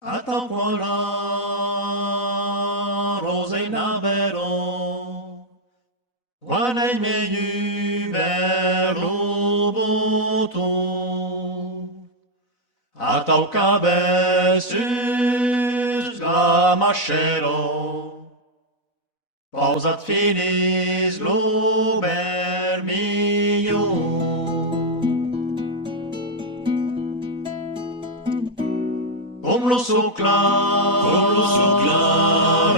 Attends-moi là, Rosaina Vero, quale miei verlo boto, a tau cabeçus la machero, pausat finis luber mio. Cum lo suclar,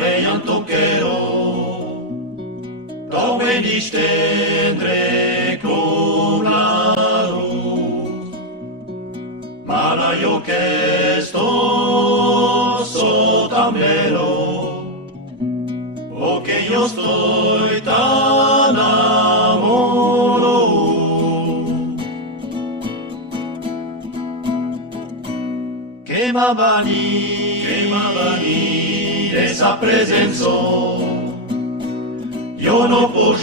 eian toquero, tome distendre con la luz. Mala yo que estoy sotamero, o que yo estoy tan amoroso. Que va a venir esa presencia. Yo no puedo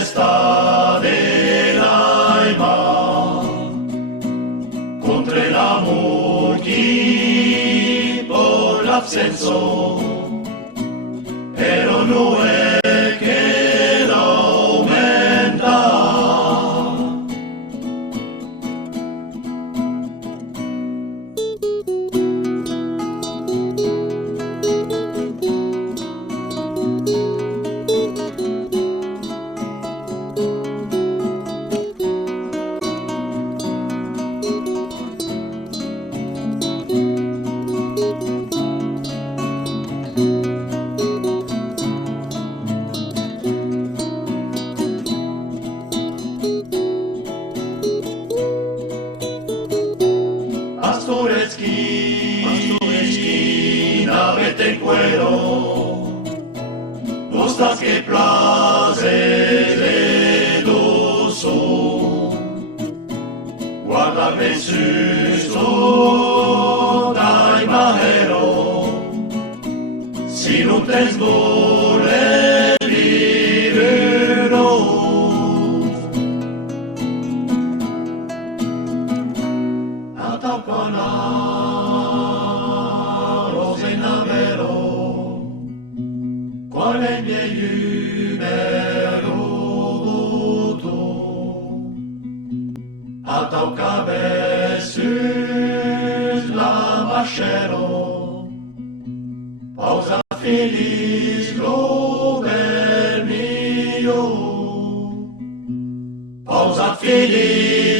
estar del alma contra el amor que por la absencia, pero no es que lo aumenta. Pastorecki, navete en cuero, mostras que places de doso, guardame susto dai majero, si no tens vole vivero. Attacala, Rosaina Vero, quale miei vero voto, a tau cabeçus la machero, pausa feliz glober mio, pausa feliz